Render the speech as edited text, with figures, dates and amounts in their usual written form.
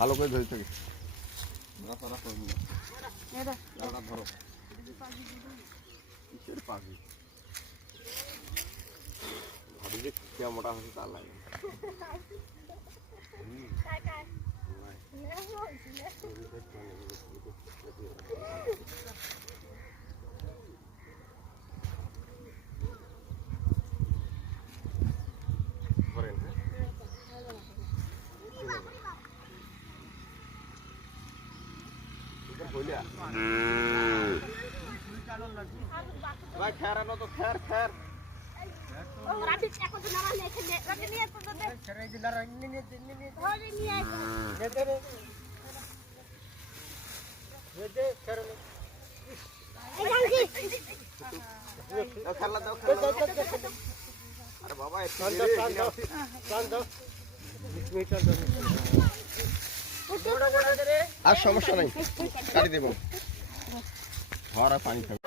ভালো করে ধরে থাকি ধরো কিসের পাখি ভাবি যে কে মোটা হচ্ছে তার লাগে ভাই খের আনো তো খের খের আরে বাবা আর সমস্যা নাই কাটি দেবো ঘর আর পানি খাবে